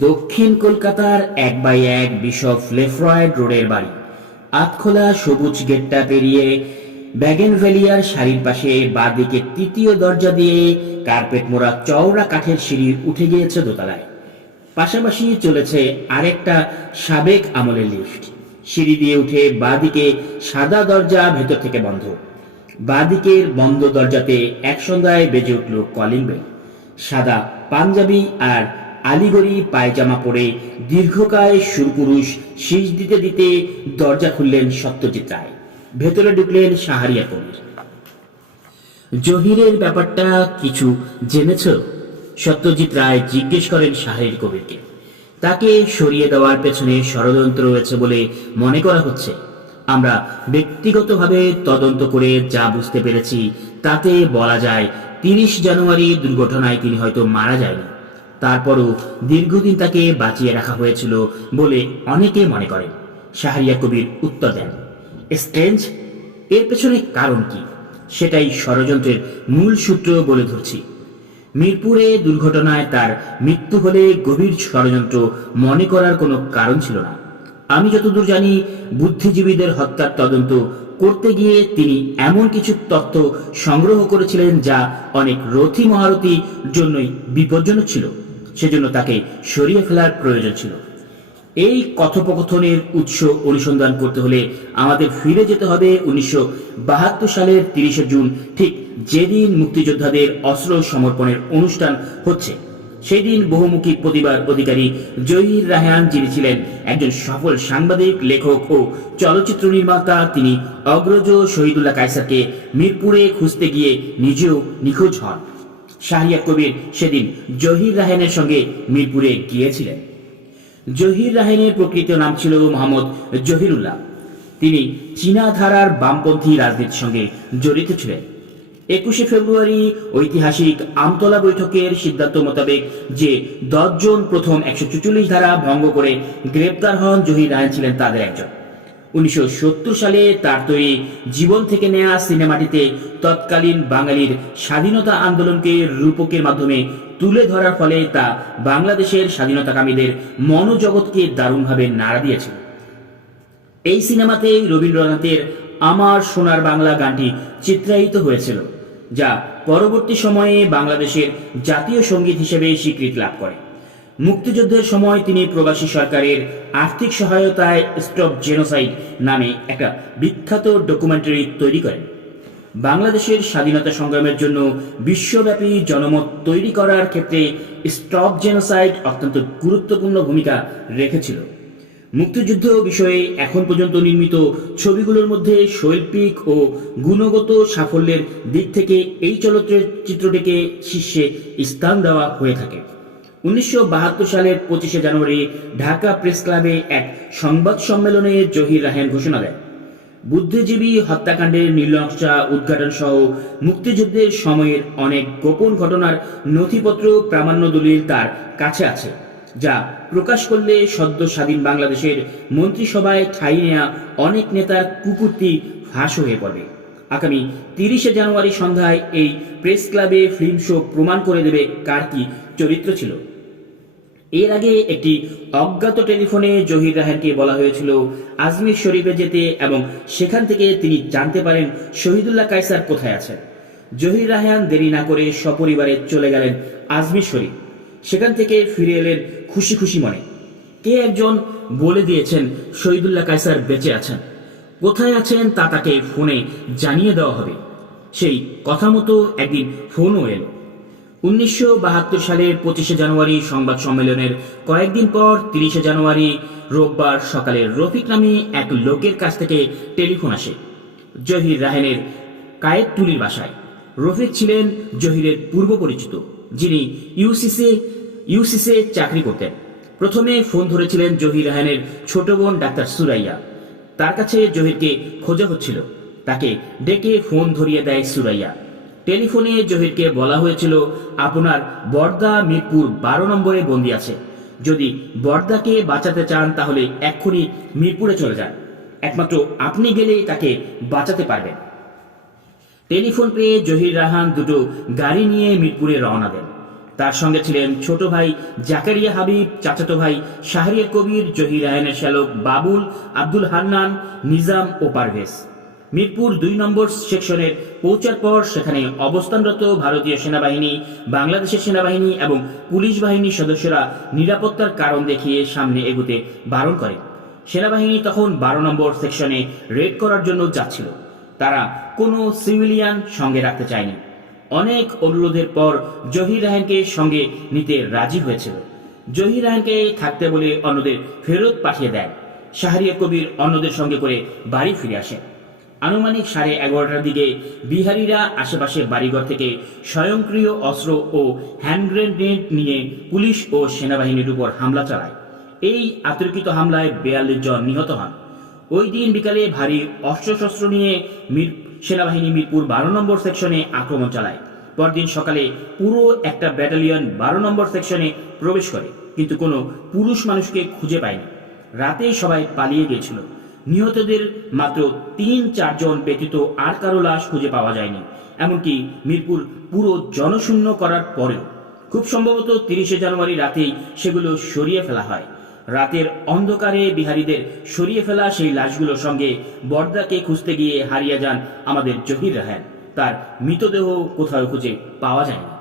দক্ষিণ কলকাতার এক বাই এক বিশপ লেফ্রয়েড রোডের বাড়ি। আতখোলা সবুজ গেটটা পেরিয়ে ব্যাগেনভেলিয়ার শাড়ির পাশে বাঁদিকে তৃতীয় দরজা দিয়ে কার্পেট মোড়া চওড়া কাঠের সিঁড়ি উঠে গিয়েছে দোতলায়। পাশাপাশি চলেছে আরেকটা সাবেক আমলের লিফট। সিঁড়ি দিয়ে উঠে বাঁদিকে সাদা দরজা ভেতর থেকে বন্ধ। বাঁদিকের বন্ধ দরজাতে এক সন্ধ্যায় বেজে উঠল কলিং বেল। সাদা পাঞ্জাবি আর আলিগড়ি পায়জামা পরে দীর্ঘকায় সুরপুরুষ শীষ দিতে দিতে দরজা খুললেন সত্যজিৎ রায়। ভেতরে ঢুকলেন সাহারিয়া কবির। জহিরের ব্যাপারটা কিছু জেনেছ? সত্যজিৎ রায় জিজ্ঞেস করেন সাহারির কবিরকে। তাকে সরিয়ে দেওয়ার পেছনে ষড়যন্ত্র রয়েছে বলে মনে করা হচ্ছে। আমরা ব্যক্তিগতভাবে তদন্ত করে যা বুঝতে পেরেছি, তাতে বলা যায় তিরিশ জানুয়ারি দুর্ঘটনায় তিনি হয়তো মারা যায়নি। তারপরও দীর্ঘদিন তাকে বাঁচিয়ে রাখা হয়েছিল বলে অনেকে মনে করেন। শাহরিয়া কবির উত্তর দেন, স্ট্রেঞ্জ, এর পেছনে কারণ কি? সেটাই ষড়যন্ত্রের মূল সূত্র বলে ধরছি। মিরপুরে দুর্ঘটনায় তার মৃত্যু হলে গভীর ষড়যন্ত্র মনে করার কোনো কারণ ছিল না। আমি যতদূর জানি, বুদ্ধিজীবীদের হত্যার তদন্ত করতে গিয়ে তিনি এমন কিছু তথ্য সংগ্রহ করেছিলেন যা অনেক রথী মহারথীর জন্যই বিপজ্জনক ছিল। সেজন্য তাকে সরিয়ে ফেলার প্রয়োজন ছিল। এই কথোপকথনের উৎস অনুসন্ধান করতে হলে আমাদের ফিরে যেতে হবে উনিশশো বাহাত্তর সালের তিরিশে জুন, ঠিক যেদিন মুক্তিযোদ্ধাদের অস্ত্র সমর্পণের অনুষ্ঠান হচ্ছে। সেই দিন বহুমুখী প্রতিবার অধিকারী জহির রায়হান যিনি ছিলেন একজন সফল সাংবাদিক, লেখক ও চলচ্চিত্র নির্মাতা, তিনি অগ্রজ শহীদুল্লাহ কায়সারকে মিরপুরে খুঁজতে গিয়ে নিজেও নিখোঁজ হন। শাহিয়া কবির সেদিন জহির রায়হানের সঙ্গে মিরপুরে গিয়েছিলেন। জহির রাহিনের প্রকৃত নাম ছিল মোহাম্মদ জহিরুল্লাহ। তিনি চীনা ধারার বামপন্থী রাজনীতির সঙ্গে জড়িত ছিলেন। একুশে ফেব্রুয়ারি ঐতিহাসিক আমতলা বৈঠকের সিদ্ধান্ত মোতাবেক যে দশজন প্রথম একশো ধারা ভঙ্গ করে গ্রেপ্তার হন জহির রায়ন ছিলেন তাদের একজন। উনিশশো সত্তর সালে তার তৈরি জীবন থেকে নেয়া সিনেমাটিতে তৎকালীন বাঙালির স্বাধীনতা আন্দোলনকে রূপকের মাধ্যমে তুলে ধরার ফলে তা বাংলাদেশের স্বাধীনতাকামীদের মনোজগৎকে দারুণভাবে নাড়া দিয়েছিল এই সিনেমাতে রবীন্দ্রনাথের আমার সোনার বাংলা গানটি চিত্রায়িত হয়েছিল, যা পরবর্তী সময়ে বাংলাদেশের জাতীয় সংগীত হিসেবে স্বীকৃতি লাভ করে। মুক্তিযুদ্ধের সময় তিনি প্রবাসী সরকারের আর্থিক সহায়তায় স্টপ জেনোসাইড নামে একটা বিখ্যাত ডকুমেন্টারি তৈরি করেন। বাংলাদেশের স্বাধীনতা সংগ্রামের জন্য বিশ্বব্যাপী জনমত তৈরি করার ক্ষেত্রে স্টপ জেনোসাইড অত্যন্ত গুরুত্বপূর্ণ ভূমিকা রেখেছিল। মুক্তিযুদ্ধ বিষয়ে এখন পর্যন্ত নির্মিত ছবিগুলোর মধ্যে শৈল্পিক ও গুণগত সাফল্যের দিক থেকে এই চলচ্চিত্রটিকে শীর্ষে স্থান দেওয়া হয়ে থাকে। উনিশশো বাহাত্তর সালের পঁচিশে জানুয়ারি ঢাকা প্রেস ক্লাবে এক সংবাদ সম্মেলনে জহির রাহেন ঘোষণা দেন। বুদ্ধিজীবী হত্যাকাণ্ডের নীলনকশা উদ্ঘাটন সহ মুক্তিযুদ্ধের সময়ের অনেক গোপন ঘটনার নথিপত্র প্রামাণ্য দলিল তার কাছে আছে, যা প্রকাশ করলে সদ্য স্বাধীন বাংলাদেশের মন্ত্রিসভায় ঠাঁই নেয়া অনেক নেতার কুকুরটি ফাঁস হয়ে পড়বে। আগামী তিরিশে জানুয়ারি সন্ধ্যায় এই প্রেস ক্লাবে ফিল্ম শো প্রমাণ করে দেবে কার কি চরিত্র ছিল। এর আগে একটি অজ্ঞাত টেলিফোনে জহির রাহানকে বলা হয়েছিল আজমির শরীফে যেতে এবং সেখান থেকে তিনি জানতে পারেন শহীদুল্লাহ কায়সার কোথায় আছেন জহির রাহান দেরি না করে সপরিবারে চলে গেলেন আজমির শরীফ। সেখান থেকে ফিরে এলেন খুশি খুশি মনে। কে একজন বলে দিয়েছেন শহীদুল্লাহ কায়সার বেঁচে আছেন? কোথায় আছেন তা তাকে ফোনে জানিয়ে দেওয়া হবে। সেই কথা মতো একদিন ফোনও এলো। উনিশশো বাহাত্তর সালের পঁচিশে জানুয়ারি সংবাদ সম্মেলনের কয়েকদিন পর তিরিশে জানুয়ারি রোববার সকালে রফিক নামে এক লোকের কাছ থেকে টেলিফোন আসে, জহির রাহেনের কায়েতটুলির বাসায়। রফিক ছিলেন জহিরের পূর্ব পরিচিত, যিনি ইউসিসে ইউসিসে চাকরি করতেন। প্রথমে ফোন ধরেছিলেন জহির রাহানের ছোট বোন ডাক্তার সুরাইয়া। তার কাছে জহিরকে খোঁজা হচ্ছিল। তাকে ডেকে ফোন ধরিয়ে দেয় সুরাইয়া। টেলিফোনে জহিরকে বলা হয়েছিল, আপনার বর্দা মিরপুর বারো নম্বরে বন্দি আছে। যদি বর্দাকে বাঁচাতে চান, তাহলে এক্ষুনি মিরপুরে চলে যান। একমাত্র আপনি গেলেই তাকে বাঁচাতে পারবেন। টেলিফোন পেয়ে জহির রাহান দুটো গাড়ি নিয়ে মিরপুরে রওনা দেন। তার সঙ্গে ছিলেন ছোট ভাই জাকারিয়া হাবিব, চাচাতো ভাই শাহরিয়া কবির, জহির রায়নের শ্যালক বাবুল, আব্দুল হান্নান, নিজাম ও পারভেজ। মিরপুর দুই নম্বর সেকশনের পৌঁছার পর সেখানে অবস্থানরত ভারতীয় সেনাবাহিনী, বাংলাদেশের সেনাবাহিনী এবং পুলিশ বাহিনীর সদস্যরা নিরাপত্তার কারণ দেখিয়ে সামনে এগুতে বারণ করে। সেনাবাহিনী তখন বারো নম্বর সেকশনে রেড করার জন্য যাচ্ছিল। তারা কোনো সিভিলিয়ান সঙ্গে রাখতে চায়নি। অনেক অনুরোধের পর জহির রাহানকে সঙ্গে নিতে রাজি হয়েছিল। জহির রাহানকে থাকতে বলে অন্যদের ফেরত পাঠিয়ে দেয়। শাহরিয়া কবির অন্যদের সঙ্গে করে বাড়ি ফিরে আসেন আনুমানিক সাড়ে এগারোটার দিকে বিহারিরা আশেপাশের বাড়িঘর থেকে স্বয়ংক্রিয় অস্ত্র ও হ্যান্ড গ্রেনেড নিয়ে পুলিশ ও সেনাবাহিনীর উপর হামলা চালায়। এই আতর্কিত হামলায় বেয়াল্লিশ জন নিহত হন। ওই দিন বিকালে ভারী অস্ত্রশস্ত্র নিয়ে মির, সেনাবাহিনী মিরপুর বারো নম্বর সেকশনে আক্রমণ চালায়। পরদিন সকালে পুরো একটা ব্যাটালিয়ন বারো নম্বর সেকশনে প্রবেশ করে, কিন্তু কোনো পুরুষ মানুষকে খুঁজে পায়নি। রাতেই সবাই পালিয়ে গিয়েছিল। নিহতদের মাত্র তিন, চারজন ব্যতীত আর কারও লাশ খুঁজে পাওয়া যায়নি। এমনকি মিরপুর পুরো জনশূন্য করার পরেও খুব সম্ভবত তিরিশে জানুয়ারি রাতেই সেগুলো সরিয়ে ফেলা হয়। রাতের অন্ধকারে বিহারীদের সরিয়ে ফেলা সেই লাশগুলোর সঙ্গে বর্দাকে খুঁজতে গিয়ে হারিয়ে যান আমাদের জহির রাহান তার মৃতদেহ কোথাও খুঁজে পাওয়া যায়নি।